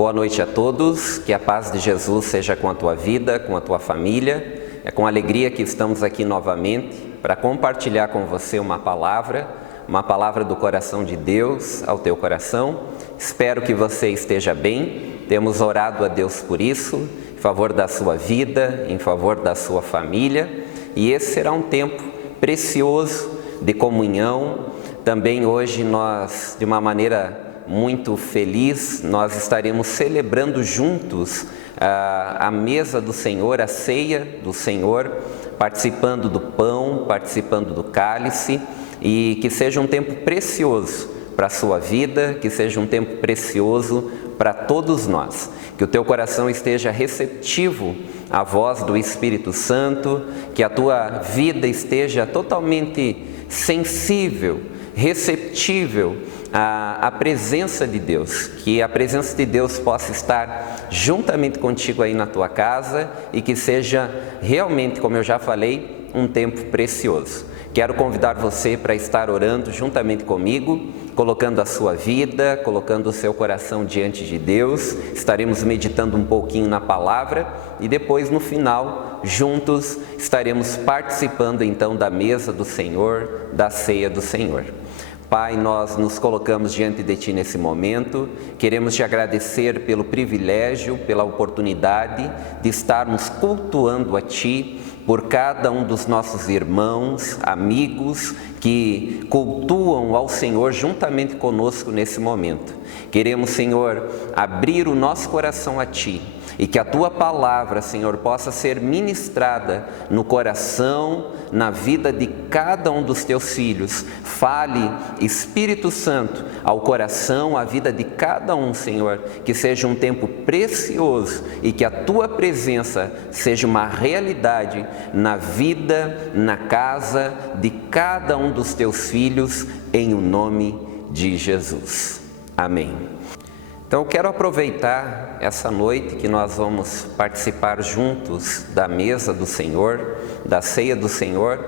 Boa noite a todos, que a paz de Jesus seja com a tua vida, com a tua família. É com alegria que estamos aqui novamente para compartilhar com você uma palavra do coração de Deus ao teu coração. Espero que você esteja bem, temos orado a Deus por isso, em favor da sua vida, em favor da sua família. E esse será um tempo precioso de comunhão. Também hoje nós, de uma maneira muito feliz, nós estaremos celebrando juntos a mesa do Senhor, a ceia do Senhor, participando do pão, participando do cálice, e que seja um tempo precioso para a sua vida, que seja um tempo precioso para todos nós. Que o teu coração esteja receptivo à voz do Espírito Santo, que a tua vida esteja totalmente sensível, receptível à presença de Deus, que a presença de Deus possa estar juntamente contigo aí na tua casa e que seja realmente, como eu já falei, um tempo precioso. Quero convidar você para estar orando juntamente comigo, colocando a sua vida, colocando o seu coração diante de Deus. Estaremos meditando um pouquinho na palavra e depois, no final, juntos estaremos participando então da mesa do Senhor, da ceia do Senhor. Pai, nós nos colocamos diante de Ti nesse momento, queremos Te agradecer pelo privilégio, pela oportunidade de estarmos cultuando a Ti, por cada um dos nossos irmãos, amigos que cultuam ao Senhor juntamente conosco nesse momento. Queremos, Senhor, abrir o nosso coração a Ti e que a Tua palavra, Senhor, possa ser ministrada no coração, na vida de cada um dos Teus filhos. Fale, Espírito Santo, ao coração, à vida de cada um, Senhor, que seja um tempo precioso e que a Tua presença seja uma realidade na vida, na casa de cada um dos Teus filhos, em o nome de Jesus. Amém. Então eu quero aproveitar essa noite que nós vamos participar juntos da mesa do Senhor, da ceia do Senhor,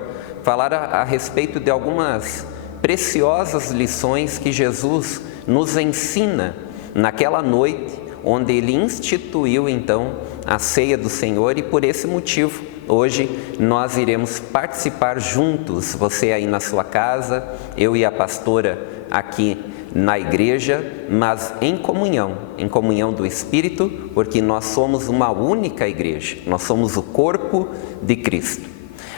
falar a respeito de algumas preciosas lições que Jesus nos ensina naquela noite onde Ele instituiu então a ceia do Senhor, e por esse motivo hoje nós iremos participar juntos, você aí na sua casa, eu e a pastora aqui na igreja, mas em comunhão do Espírito, porque nós somos uma única igreja, nós somos o corpo de Cristo.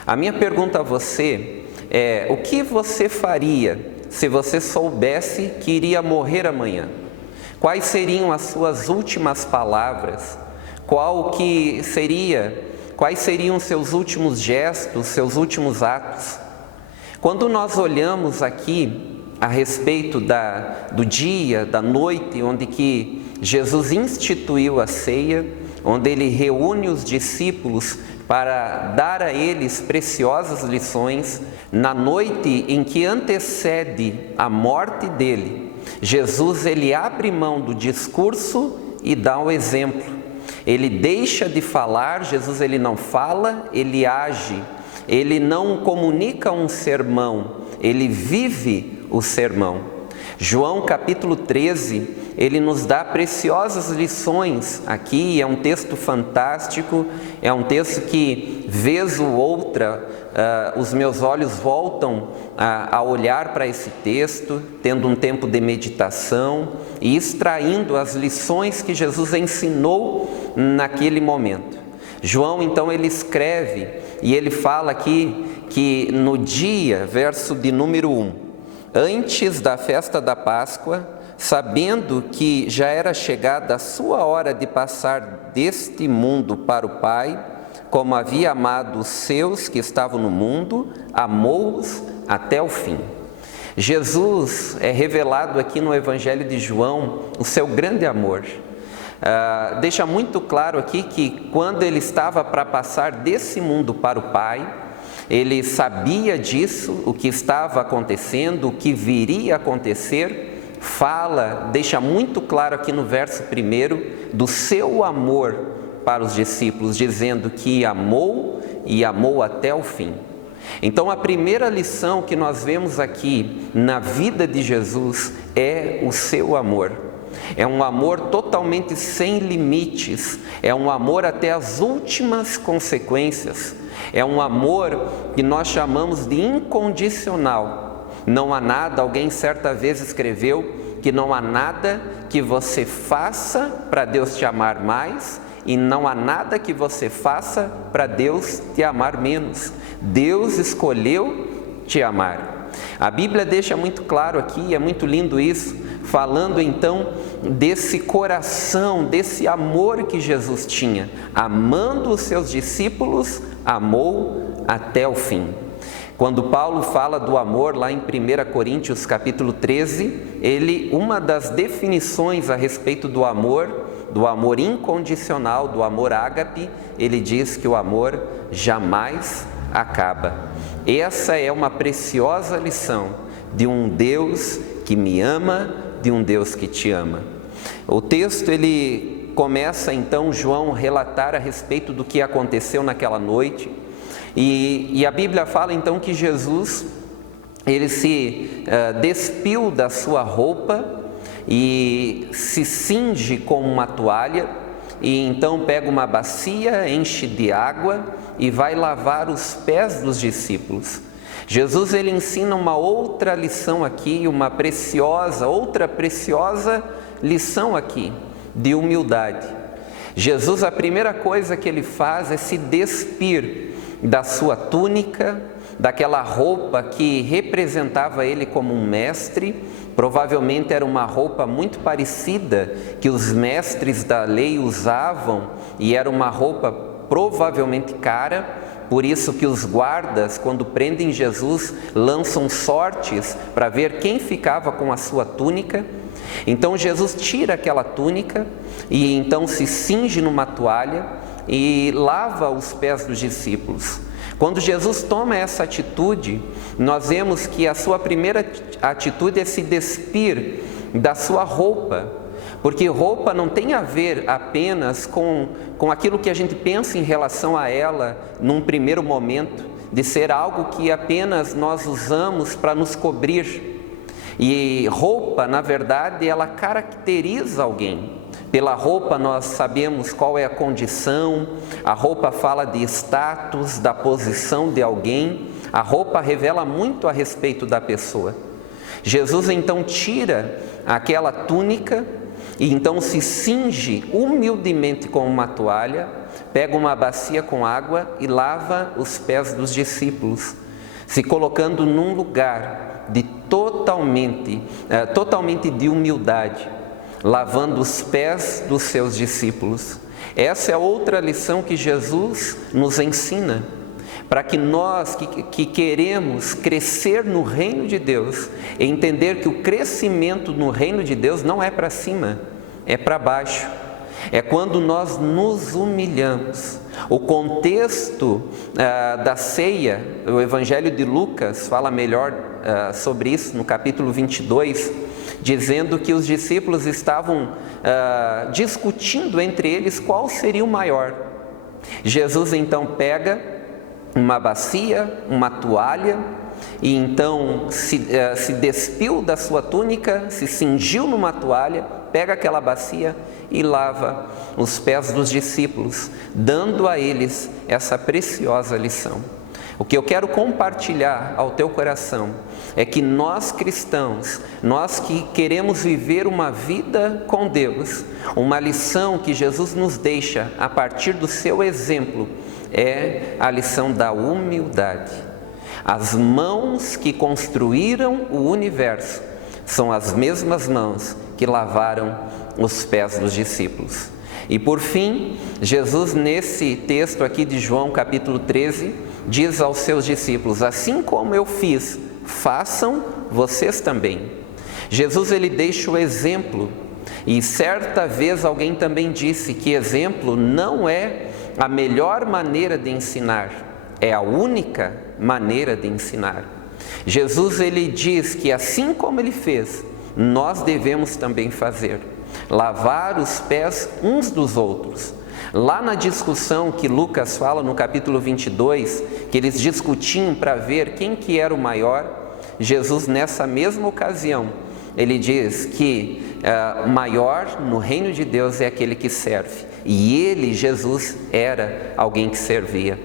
A minha pergunta a você é: o que você faria se você soubesse que iria morrer amanhã? Quais seriam as suas últimas palavras? Quais seriam seus últimos gestos, seus últimos atos? Quando nós olhamos aqui a respeito do dia, da noite, onde que Jesus instituiu a ceia, onde Ele reúne os discípulos para dar a eles preciosas lições, na noite em que antecede a morte dele, Jesus ele abre mão do discurso e dá o exemplo. Ele deixa de falar, Jesus ele não fala, ele age. Ele não comunica um sermão, ele vive o sermão. João capítulo 13, ele nos dá preciosas lições aqui, é um texto fantástico, é um texto que, vez ou outra, os meus olhos voltam a olhar para esse texto, tendo um tempo de meditação e extraindo as lições que Jesus ensinou naquele momento. João, então, ele escreve e ele fala aqui que no dia, verso de número 1, antes da festa da Páscoa, sabendo que já era chegada a sua hora de passar deste mundo para o Pai, como havia amado os seus que estavam no mundo, amou-os até o fim. Jesus é revelado aqui no Evangelho de João o seu grande amor. Deixa muito claro aqui que quando ele estava para passar desse mundo para o Pai, ele sabia disso, o que estava acontecendo, o que viria a acontecer, deixa muito claro aqui no verso 1 do seu amor para os discípulos, dizendo que amou e amou até o fim. Então a primeira lição que nós vemos aqui na vida de Jesus é o seu amor. é um amor totalmente sem limites, é um amor até as últimas consequências, é um amor que nós chamamos de incondicional. Não há nada, alguém certa vez escreveu que não há nada que você faça para Deus te amar mais e não há nada que você faça para Deus te amar menos. Deus escolheu te amar. A Bíblia deixa muito claro aqui, é muito lindo isso, falando então desse coração, desse amor que Jesus tinha. Amando os seus discípulos, amou até o fim. Quando Paulo fala do amor lá em 1 Coríntios capítulo 13, uma das definições a respeito do amor incondicional, do amor ágape, ele diz que o amor jamais acaba. Essa é uma preciosa lição de um Deus que me ama, de um Deus que te ama. O texto ele começa então João relatar a respeito do que aconteceu naquela noite. E a Bíblia fala então que Jesus, ele se despiu da sua roupa e se cinge com uma toalha, e então pega uma bacia, enche de água e vai lavar os pés dos discípulos. Jesus ele ensina uma outra lição aqui, outra preciosa lição aqui, de humildade. Jesus, a primeira coisa que ele faz é se despir da sua túnica, daquela roupa que representava ele como um mestre. Provavelmente era uma roupa muito parecida que os mestres da lei usavam, e era uma roupa provavelmente cara, por isso que os guardas, quando prendem Jesus, lançam sortes para ver quem ficava com a sua túnica. Então Jesus tira aquela túnica e então se cinge numa toalha e lava os pés dos discípulos. Quando Jesus toma essa atitude, nós vemos que a sua primeira atitude é se despir da sua roupa, porque roupa não tem a ver apenas com aquilo que a gente pensa em relação a ela num primeiro momento, de ser algo que apenas nós usamos para nos cobrir. E roupa, na verdade, ela caracteriza alguém. Pela roupa nós sabemos qual é a condição, a roupa fala de status, da posição de alguém, a roupa revela muito a respeito da pessoa. Jesus então tira aquela túnica e então se cinge humildemente com uma toalha, pega uma bacia com água e lava os pés dos discípulos, se colocando num lugar de totalmente de humildade, lavando os pés dos seus discípulos. Essa é outra lição que Jesus nos ensina, para que nós que queremos crescer no reino de Deus, entender que o crescimento no reino de Deus não é para cima, é para baixo. É quando nós nos humilhamos. O contexto da ceia, o Evangelho de Lucas fala melhor sobre isso no capítulo 22, dizendo que os discípulos estavam discutindo entre eles qual seria o maior. Jesus então pega uma bacia, uma toalha, e então se despiu da sua túnica, se cingiu numa toalha, pega aquela bacia e lava os pés dos discípulos, dando a eles essa preciosa lição. O que eu quero compartilhar ao teu coração é que nós cristãos, nós que queremos viver uma vida com Deus, uma lição que Jesus nos deixa a partir do seu exemplo é a lição da humildade. As mãos que construíram o universo são as mesmas mãos que lavaram os pés dos discípulos. E por fim, Jesus nesse texto aqui de João capítulo 13, diz aos seus discípulos: assim como eu fiz, façam vocês também. Jesus ele deixa o exemplo, e certa vez alguém também disse que exemplo não é a melhor maneira de ensinar, é a única maneira de ensinar. Jesus ele diz que assim como ele fez, nós devemos também fazer, lavar os pés uns dos outros. Lá na discussão que Lucas fala no capítulo 22, que eles discutiam para ver quem que era o maior, Jesus nessa mesma ocasião, ele diz que maior no reino de Deus é aquele que serve. E ele, Jesus, era alguém que servia.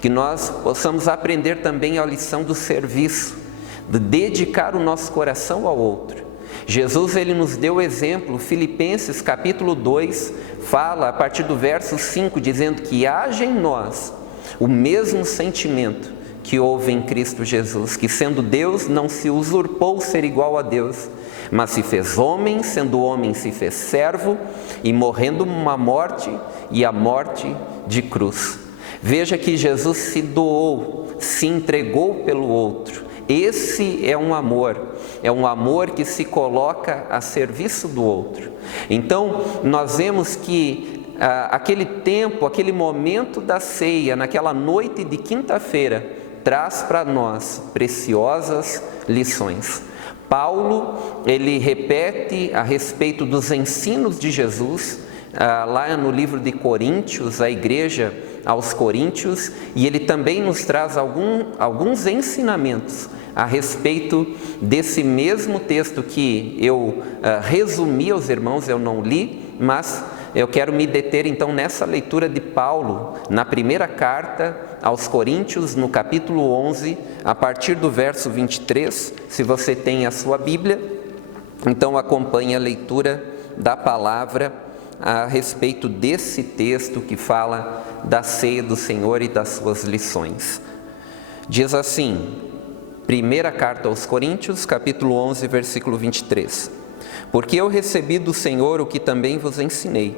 Que nós possamos aprender também a lição do serviço, de dedicar o nosso coração ao outro. Jesus, ele nos deu o exemplo. Filipenses capítulo 2 fala a partir do verso 5, dizendo que haja em nós o mesmo sentimento que houve em Cristo Jesus, que sendo Deus não se usurpou ser igual a Deus, mas se fez homem, sendo homem se fez servo, e morrendo uma morte, e a morte de cruz. Veja que Jesus se doou, se entregou pelo outro. Esse é um amor que se coloca a serviço do outro. Então, nós vemos que aquele tempo, aquele momento da ceia, naquela noite de quinta-feira, traz para nós preciosas lições. Paulo, ele repete a respeito dos ensinos de Jesus, lá no livro de Coríntios, a igreja aos Coríntios, e ele também nos traz alguns ensinamentos a respeito desse mesmo texto que eu resumi aos irmãos, eu não li, mas eu quero me deter então nessa leitura de Paulo, na primeira carta aos Coríntios, no capítulo 11, a partir do verso 23, se você tem a sua Bíblia, então acompanhe a leitura da palavra a respeito desse texto que fala da ceia do Senhor e das suas lições. Diz assim, primeira carta aos Coríntios, capítulo 11, versículo 23. Porque eu recebi do Senhor o que também vos ensinei,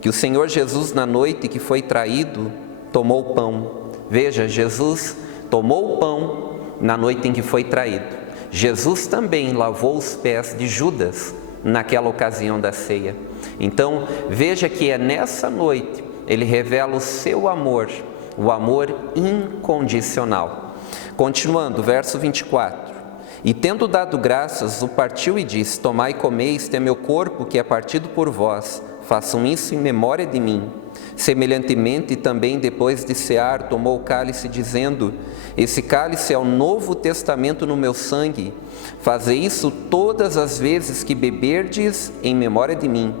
que o Senhor Jesus, na noite que foi traído, tomou o pão. Veja, Jesus tomou o pão na noite em que foi traído. Jesus também lavou os pés de Judas naquela ocasião da ceia. Então, veja que é nessa noite ele revela o seu amor, o amor incondicional. Continuando, verso 24. E tendo dado graças, o partiu e disse, tomai e comei, este é meu corpo que é partido por vós, façam isso em memória de mim. Semelhantemente, também depois de cear, tomou o cálice, dizendo, esse cálice é o novo testamento no meu sangue. Fazei isso todas as vezes que beberdes em memória de mim.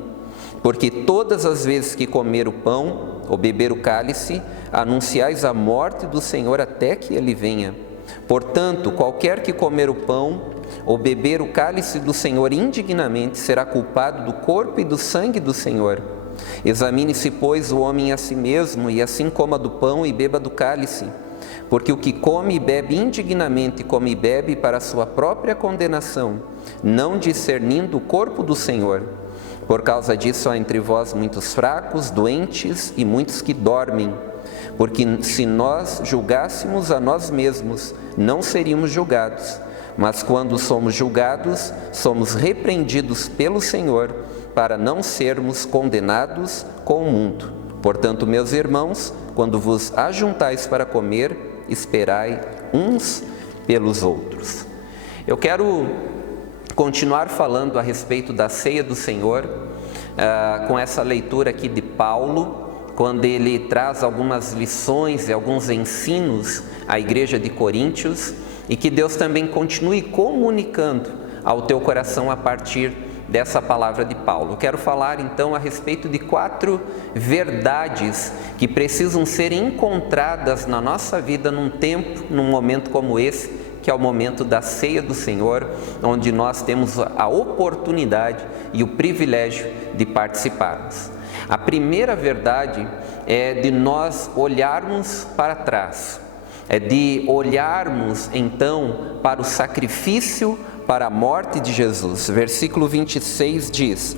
Porque todas as vezes que comer o pão ou beber o cálice, anunciais a morte do Senhor até que ele venha. Portanto, qualquer que comer o pão ou beber o cálice do Senhor indignamente, será culpado do corpo e do sangue do Senhor. Examine-se, pois, o homem a si mesmo, e assim coma do pão e beba do cálice. Porque o que come e bebe indignamente, come e bebe para a sua própria condenação, não discernindo o corpo do Senhor. Por causa disso há entre vós muitos fracos, doentes e muitos que dormem. Porque se nós julgássemos a nós mesmos, não seríamos julgados. Mas quando somos julgados, somos repreendidos pelo Senhor, para não sermos condenados com o mundo. Portanto, meus irmãos, quando vos ajuntais para comer, esperai uns pelos outros. Eu quero continuar falando a respeito da ceia do Senhor, com essa leitura aqui de Paulo, quando ele traz algumas lições e alguns ensinos à igreja de Coríntios, e que Deus também continue comunicando ao teu coração a partir dessa palavra de Paulo. Eu quero falar então a respeito de 4 verdades que precisam ser encontradas na nossa vida num tempo, num momento como esse, que é o momento da ceia do Senhor, onde nós temos a oportunidade e o privilégio de participarmos. A primeira verdade é de nós olharmos para trás, é de olharmos então para o sacrifício, para a morte de Jesus. Versículo 26 diz,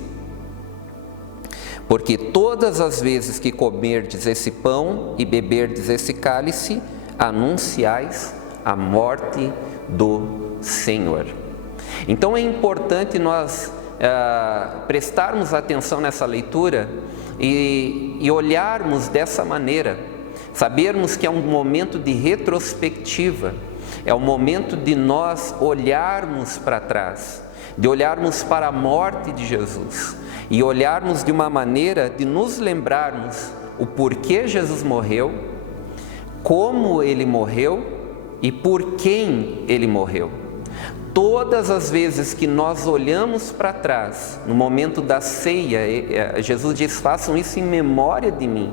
porque todas as vezes que comerdes esse pão e beberdes esse cálice, anunciais a morte do Senhor. Então é importante nós prestarmos atenção nessa leitura e olharmos dessa maneira, sabermos que é um momento de retrospectiva, é o momento de nós olharmos para trás, de olharmos para a morte de Jesus e olharmos de uma maneira de nos lembrarmos o porquê Jesus morreu, como ele morreu e por quem ele morreu. todas as vezes que nós olhamos para trás, no momento da ceia, Jesus diz: façam isso em memória de mim.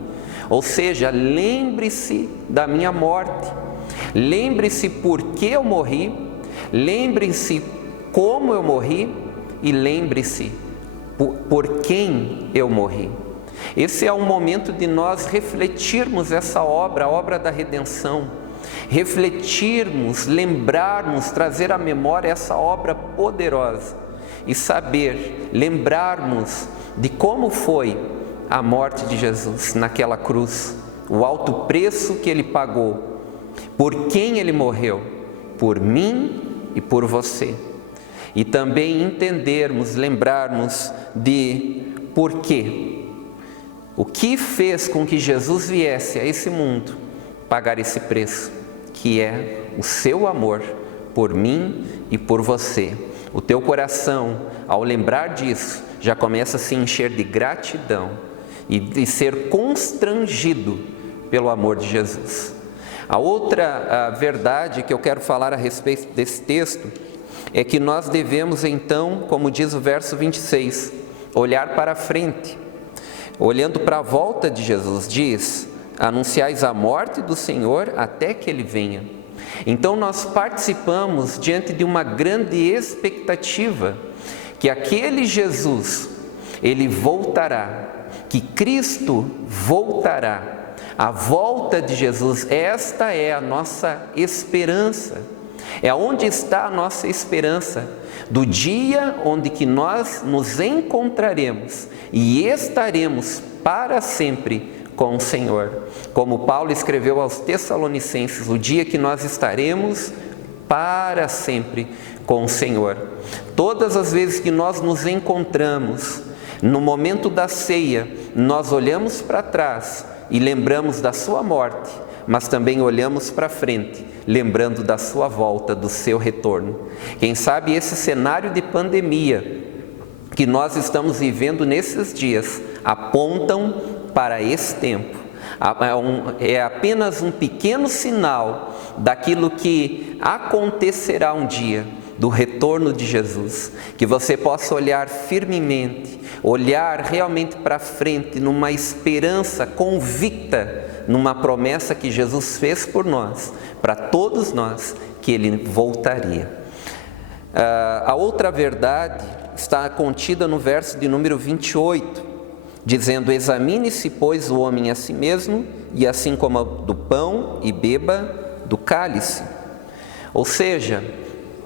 Ou seja, lembre-se da minha morte, lembre-se por que eu morri, lembre-se como eu morri e lembre-se por quem eu morri. Esse é um momento de nós refletirmos essa obra, a obra da redenção, refletirmos, lembrarmos, trazer à memória essa obra poderosa e saber, lembrarmos de como foi a morte de Jesus naquela cruz, o alto preço que Ele pagou, por quem Ele morreu, por mim e por você. E também entendermos, lembrarmos de por quê. O que fez com que Jesus viesse a esse mundo pagar esse preço, que é o seu amor por mim e por você. O teu coração, ao lembrar disso, já começa a se encher de gratidão e de ser constrangido pelo amor de Jesus. A outra verdade que eu quero falar a respeito desse texto é que nós devemos então, como diz o verso 26, olhar para frente. Olhando para a volta de Jesus, diz: anunciais a morte do Senhor até que Ele venha. Então nós participamos diante de uma grande expectativa, que aquele Jesus, Ele voltará, que Cristo voltará. A volta de Jesus, esta é a nossa esperança. É onde está a nossa esperança, do dia onde que nós nos encontraremos e estaremos para sempre com o Senhor. Como Paulo escreveu aos Tessalonicenses, o dia que nós estaremos para sempre com o Senhor. Todas as vezes que nós nos encontramos, no momento da ceia, nós olhamos para trás e lembramos da sua morte, mas também olhamos para frente, lembrando da sua volta, do seu retorno. Quem sabe esse cenário de pandemia que nós estamos vivendo nesses dias apontam para esse tempo. É apenas um pequeno sinal daquilo que acontecerá um dia, do retorno de Jesus. Que você possa olhar firmemente, olhar realmente para frente, numa esperança convicta, numa promessa que Jesus fez por nós, para todos nós, que Ele voltaria. A outra verdade está contida no verso de número 28, dizendo: examine-se, pois, o homem a si mesmo, e assim coma do pão e beba do cálice. Ou seja,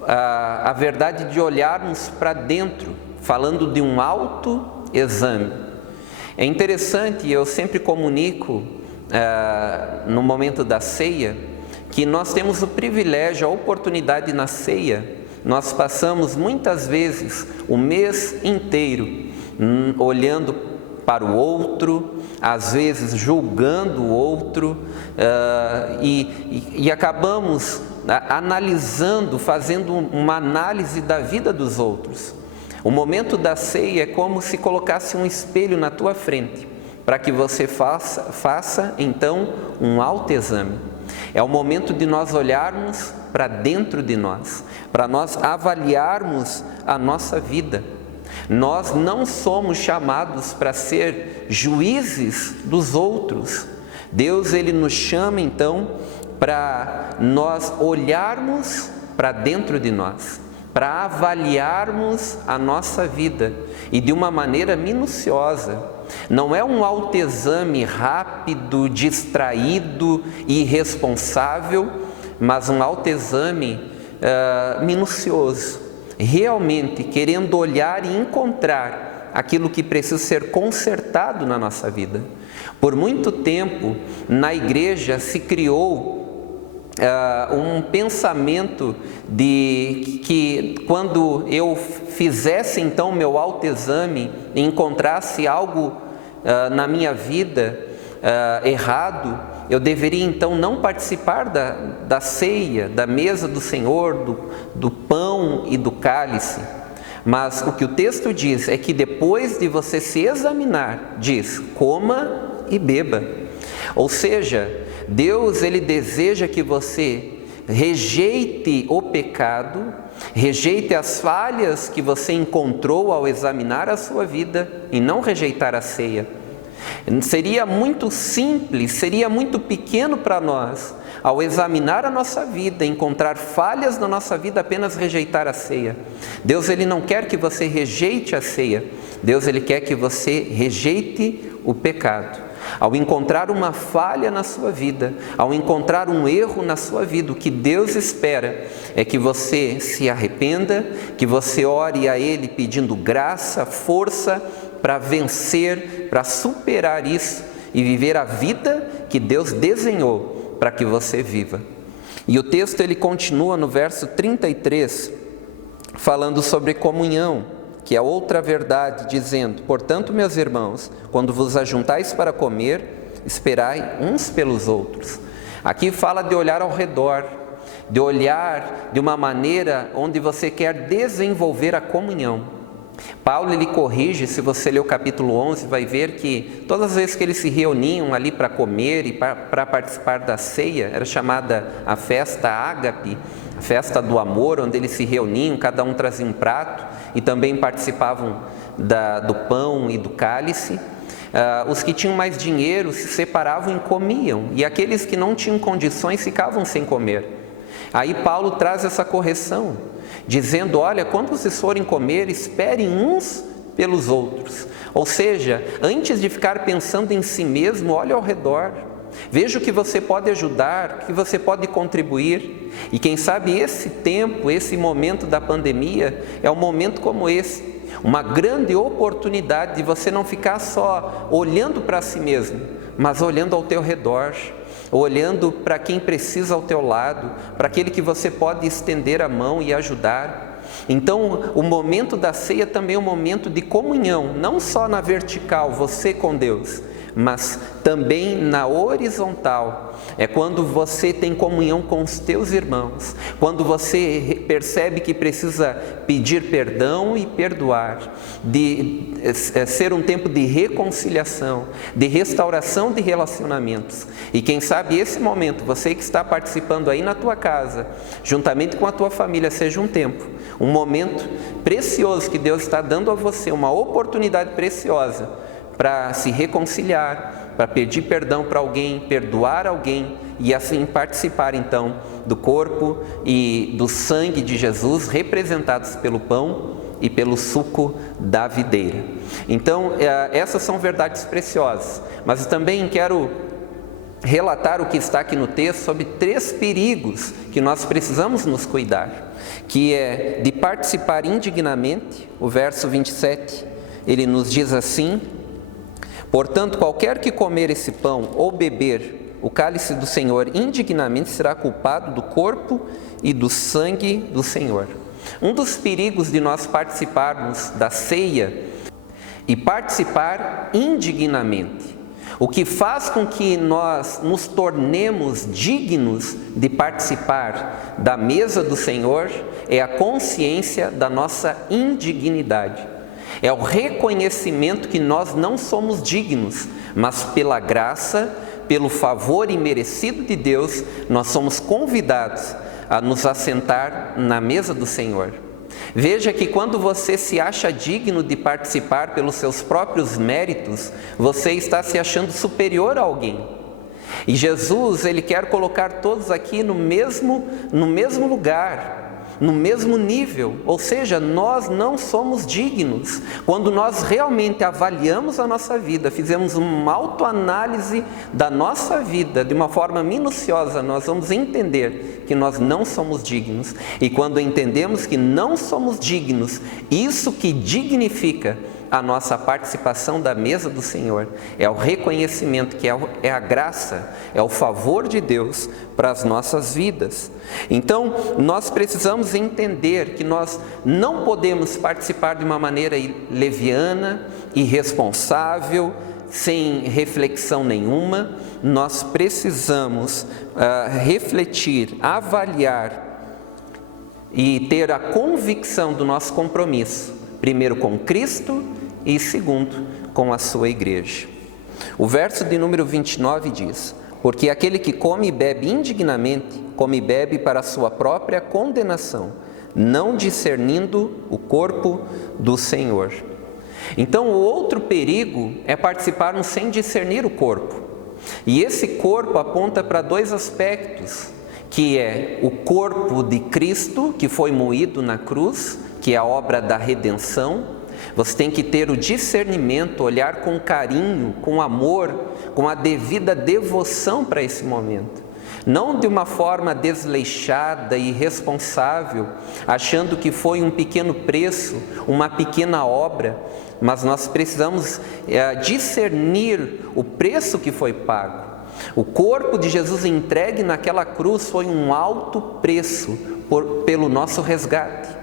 a verdade de olharmos para dentro, falando de um autoexame. É interessante, eu sempre comunico no momento da ceia, que nós temos o privilégio, a oportunidade na ceia, nós passamos muitas vezes o mês inteiro olhando para o outro, às vezes julgando o outro, e acabamos analisando, fazendo uma análise da vida dos outros. O momento da ceia é como se colocasse um espelho na tua frente, para que você faça então um autoexame. É o momento de nós olharmos para dentro de nós, para nós avaliarmos a nossa vida. Nós não somos chamados para ser juízes dos outros. Deus, Ele nos chama então para nós olharmos para dentro de nós, para avaliarmos a nossa vida e de uma maneira minuciosa. Não é um autoexame rápido, distraído e irresponsável, mas um autoexame minucioso, realmente querendo olhar e encontrar aquilo que precisa ser consertado na nossa vida. Por muito tempo, na igreja se criou um pensamento de que quando eu fizesse então meu autoexame e encontrasse algo na minha vida errado, eu deveria então não participar da ceia, da mesa do Senhor, do pão e do cálice. Mas o que o texto diz é que depois de você se examinar, diz: coma e beba. Ou seja, Deus, Ele deseja que você rejeite o pecado Rejeite as falhas que você encontrou ao examinar a sua vida e não rejeitar a ceia. Seria muito simples, seria muito pequeno para nós, ao examinar a nossa vida, encontrar falhas na nossa vida, apenas rejeitar a ceia. Deus, Ele não quer que você rejeite a ceia. Deus, Ele quer que você rejeite o pecado. Ao encontrar uma falha na sua vida, ao encontrar um erro na sua vida, o que Deus espera é que você se arrependa, que você ore a Ele pedindo graça, força para vencer, para superar isso e viver a vida que Deus desenhou para que você viva. E o texto ele continua no verso 33, falando sobre comunhão, que é outra verdade, dizendo: portanto, meus irmãos, quando vos ajuntais para comer, esperai uns pelos outros. Aqui fala de olhar ao redor, de olhar de uma maneira onde você quer desenvolver a comunhão. Paulo ele corrige, se você ler o capítulo 11, vai ver que todas as vezes que eles se reuniam ali para comer e para participar da ceia, era chamada a festa ágape, a festa do amor, onde eles se reuniam, cada um trazia um prato e também participavam do pão e do cálice. Os que tinham mais dinheiro se separavam e comiam, e aqueles que não tinham condições ficavam sem comer. Aí Paulo traz essa correção, dizendo: olha, quando vocês forem comer, esperem uns pelos outros. Ou seja, antes de ficar pensando em si mesmo, olhe ao redor, veja o que você pode ajudar, o que você pode contribuir. E quem sabe esse tempo, esse momento da pandemia, é um momento como esse, uma grande oportunidade de você não ficar só olhando para si mesmo, mas olhando ao teu redor, olhando para quem precisa ao teu lado, para aquele que você pode estender a mão e ajudar. Então, o momento da ceia também é um momento de comunhão, não só na vertical, você com Deus, mas também na horizontal. É quando você tem comunhão com os teus irmãos, quando você percebe que precisa pedir perdão e perdoar, de ser um tempo de reconciliação, de restauração de relacionamentos. E quem sabe esse momento, você que está participando aí na tua casa, juntamente com a tua família, seja um tempo, um momento precioso que Deus está dando a você, uma oportunidade preciosa para se reconciliar, para pedir perdão para alguém, perdoar alguém e assim participar então do corpo e do sangue de Jesus, representados pelo pão e pelo suco da videira. Então, essas são verdades preciosas, mas eu também quero relatar o que está aqui no texto sobre 3 perigos que nós precisamos nos cuidar, que é de participar indignamente. O verso 27, ele nos diz assim: portanto, qualquer que comer esse pão ou beber o cálice do Senhor indignamente será culpado do corpo e do sangue do Senhor. Um dos perigos de nós participarmos da ceia e participar indignamente, o que faz com que nós nos tornemos dignos de participar da mesa do Senhor, é a consciência da nossa indignidade. É o reconhecimento que nós não somos dignos, mas pela graça, pelo favor imerecido de Deus, nós somos convidados a nos assentar na mesa do Senhor. Veja que quando você se acha digno de participar pelos seus próprios méritos, você está se achando superior a alguém. E Jesus, Ele quer colocar todos aqui no mesmo lugar, no mesmo nível, ou seja, nós não somos dignos. Quando nós realmente avaliamos a nossa vida, fizemos uma autoanálise da nossa vida de uma forma minuciosa, nós vamos entender que nós não somos dignos. E quando entendemos que não somos dignos, isso que dignifica a nossa participação da mesa do Senhor, é o reconhecimento que é a graça, é o favor de Deus para as nossas vidas. Então, nós precisamos entender que nós não podemos participar de uma maneira leviana, irresponsável, sem reflexão nenhuma. Nós precisamos refletir, avaliar e ter a convicção do nosso compromisso, primeiro com Cristo e segundo com a sua igreja. O verso de número 29 diz: porque aquele que come e bebe indignamente, come e bebe para a sua própria condenação, não discernindo o corpo do Senhor. Então, o outro perigo é participarmos sem discernir o corpo. E esse corpo aponta para dois aspectos, que é o corpo de Cristo, que foi moído na cruz, que é a obra da redenção. Você tem que ter o discernimento, olhar com carinho, com amor, com a devida devoção para esse momento. Não de uma forma desleixada e irresponsável, achando que foi um pequeno preço, uma pequena obra, mas nós precisamos discernir o preço que foi pago. O corpo de Jesus entregue naquela cruz foi um alto preço pelo nosso resgate.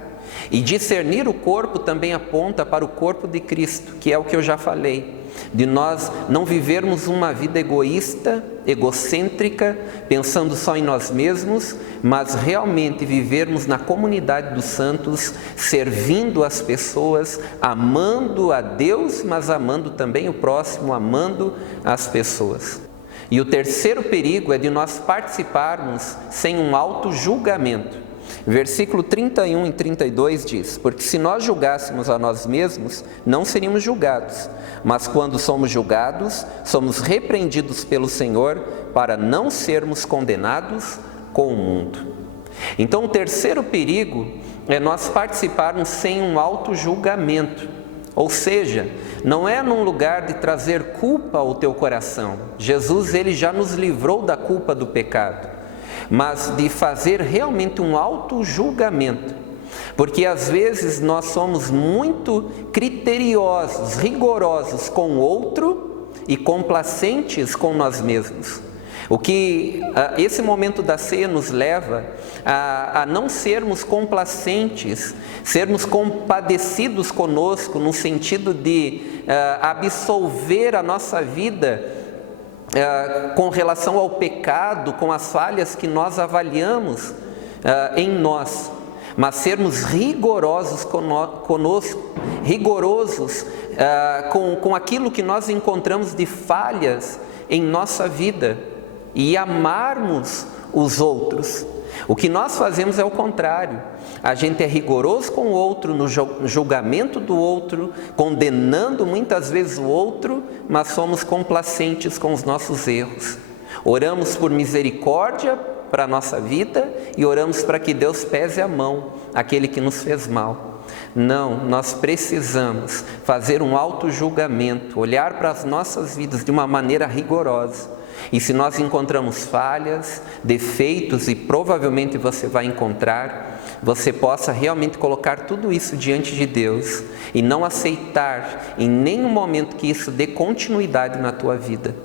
E discernir o corpo também aponta para o corpo de Cristo, que é o que eu já falei, de nós não vivermos uma vida egoísta, egocêntrica, pensando só em nós mesmos, mas realmente vivermos na comunidade dos santos, servindo as pessoas, amando a Deus, mas amando também o próximo, amando as pessoas. E o terceiro perigo é de nós participarmos sem um auto-julgamento. Versículo 31 e 32 diz: porque se nós julgássemos a nós mesmos, não seríamos julgados, mas quando somos julgados, somos repreendidos pelo Senhor para não sermos condenados com o mundo. Então, o terceiro perigo é nós participarmos sem um auto-julgamento, ou seja, não é num lugar de trazer culpa ao teu coração. Jesus, ele já nos livrou da culpa do pecado, mas de fazer realmente um auto-julgamento, porque às vezes nós somos muito criteriosos, rigorosos com o outro e complacentes com nós mesmos. O que esse momento da ceia nos leva a não sermos complacentes, sermos compadecidos conosco, no sentido de absolver a nossa vida com relação ao pecado, com as falhas que nós avaliamos em nós, mas sermos rigorosos conosco, rigorosos com aquilo que nós encontramos de falhas em nossa vida e amarmos os outros. O que nós fazemos é o contrário. A gente é rigoroso com o outro, no julgamento do outro, condenando muitas vezes o outro, mas somos complacentes com os nossos erros. Oramos por misericórdia para a nossa vida e oramos para que Deus pese a mão àquele que nos fez mal. Não, nós precisamos fazer um auto-julgamento, olhar para as nossas vidas de uma maneira rigorosa. E se nós encontramos falhas, defeitos, e provavelmente você vai encontrar, você possa realmente colocar tudo isso diante de Deus e não aceitar em nenhum momento que isso dê continuidade na tua vida.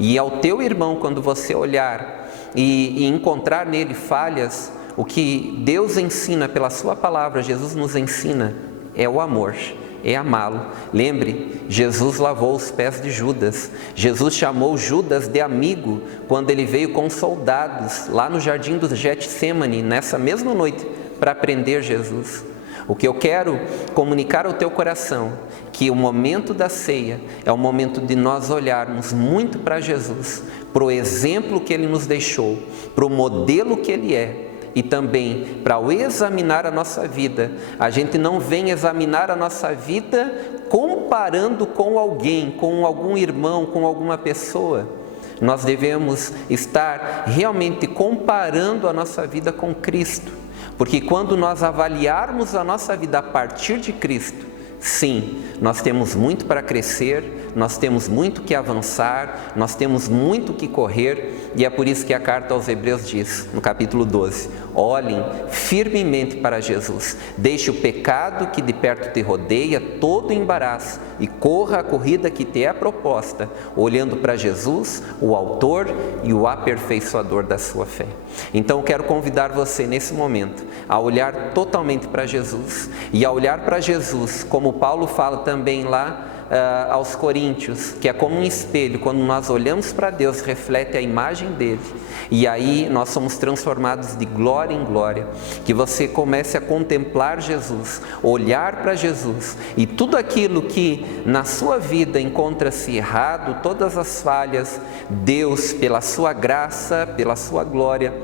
E ao teu irmão, quando você olhar e encontrar nele falhas, o que Deus ensina pela sua palavra, Jesus nos ensina, é o amor. É amá-lo. Lembre, Jesus lavou os pés de Judas. Jesus chamou Judas de amigo quando ele veio com soldados lá no jardim do Getsêmani, nessa mesma noite, para prender Jesus. O que eu quero comunicar ao teu coração, que o momento da ceia é o momento de nós olharmos muito para Jesus, para o exemplo que ele nos deixou, para o modelo que ele é. E também, para ao examinar a nossa vida, a gente não vem examinar a nossa vida comparando com alguém, com algum irmão, com alguma pessoa. Nós devemos estar realmente comparando a nossa vida com Cristo, porque quando nós avaliarmos a nossa vida a partir de Cristo, sim, nós temos muito para crescer, nós temos muito que avançar, nós temos muito que correr, e é por isso que a carta aos Hebreus diz, no capítulo 12, olhem firmemente para Jesus, deixe o pecado que de perto te rodeia, todo o embaraço, e corra a corrida que te é proposta, olhando para Jesus, o autor e o aperfeiçoador da sua fé. Então eu quero convidar você nesse momento a olhar totalmente para Jesus, e a olhar para Jesus, como Paulo fala também lá aos Coríntios, que é como um espelho, quando nós olhamos para Deus, reflete a imagem dele, e aí nós somos transformados de glória em glória, que você comece a contemplar Jesus, olhar para Jesus, e tudo aquilo que na sua vida encontra-se errado, todas as falhas, Deus, pela sua graça, pela sua glória,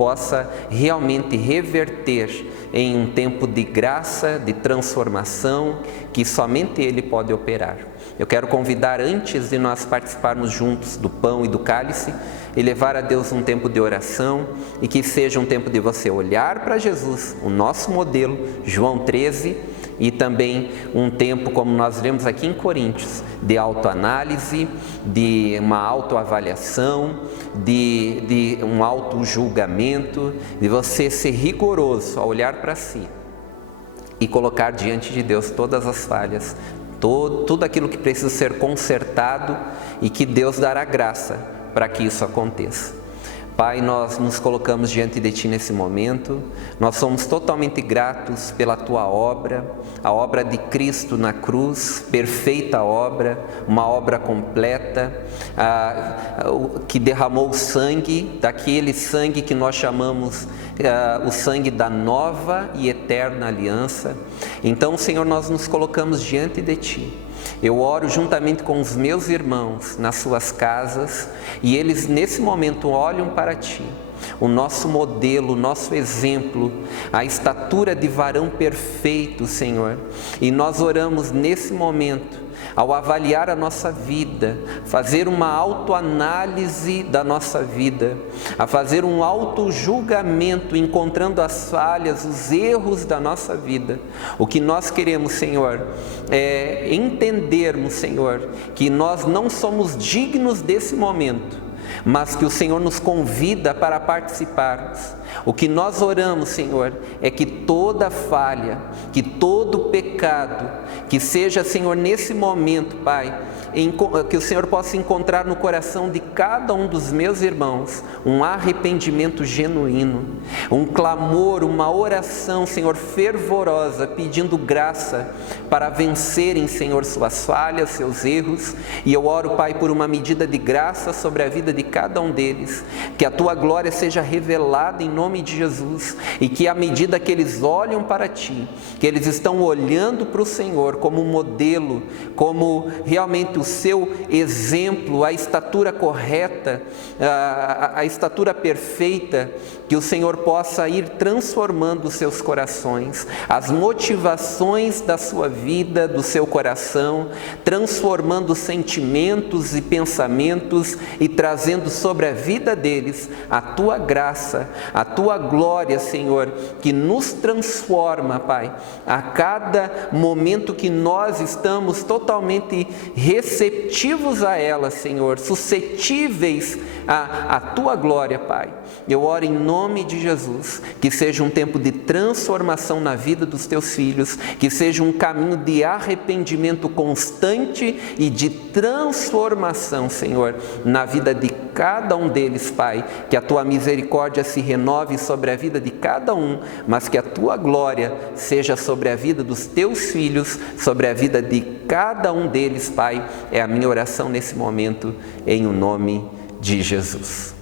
possa realmente reverter em um tempo de graça, de transformação, que somente Ele pode operar. Eu quero convidar, antes de nós participarmos juntos do pão e do cálice, e levar a Deus um tempo de oração, e que seja um tempo de você olhar para Jesus, o nosso modelo, João 13, e também um tempo, como nós lemos aqui em Coríntios, de autoanálise, de uma autoavaliação, de um autojulgamento, de você ser rigoroso ao olhar para si e colocar diante de Deus todas as falhas, tudo aquilo que precisa ser consertado, e que Deus dará graça para que isso aconteça. Pai, nós nos colocamos diante de Ti nesse momento, nós somos totalmente gratos pela Tua obra, a obra de Cristo na cruz, perfeita obra, uma obra completa, que derramou sangue, daquele sangue que nós chamamos o sangue da nova e eterna aliança. Então, Senhor, nós nos colocamos diante de Ti. Eu oro juntamente com os meus irmãos nas suas casas, e eles nesse momento olham para Ti, o nosso modelo, o nosso exemplo, a estatura de varão perfeito, Senhor. E nós oramos nesse momento, ao avaliar a nossa vida, fazer uma autoanálise da nossa vida, a fazer um autojulgamento, encontrando as falhas, os erros da nossa vida. O que nós queremos, Senhor, é entendermos, Senhor, que nós não somos dignos desse momento, mas que o Senhor nos convida para participarmos. O que nós oramos, Senhor, é que toda falha, que todo pecado, que seja, Senhor, nesse momento, Pai, que o Senhor possa encontrar no coração de cada um dos meus irmãos um arrependimento genuíno, um clamor, uma oração, Senhor, fervorosa, pedindo graça para vencerem, Senhor, suas falhas, seus erros. E eu oro, Pai, por uma medida de graça sobre a vida de cada um deles, que a Tua glória seja revelada em nome de Jesus, e que à medida que eles olham para Ti, que eles estão olhando para o Senhor como modelo, como realmente o seu exemplo, a estatura correta, a estatura perfeita, que o Senhor possa ir transformando os seus corações, as motivações da sua vida, do seu coração, transformando sentimentos e pensamentos e trazendo sobre a vida deles a Tua graça, a Tua glória, Senhor, que nos transforma, Pai, a cada momento que nós estamos totalmente receptivos a ela, Senhor, suscetíveis à Tua glória, Pai. Eu oro em nome de Jesus, que seja um tempo de transformação na vida dos Teus filhos, que seja um caminho de arrependimento constante e de transformação, Senhor, na vida de cada um deles, Pai. Que a Tua misericórdia se renove sobre a vida de cada um, mas que a Tua glória seja sobre a vida dos Teus filhos, sobre a vida de cada um deles, Pai. É a minha oração nesse momento, em o nome de Jesus.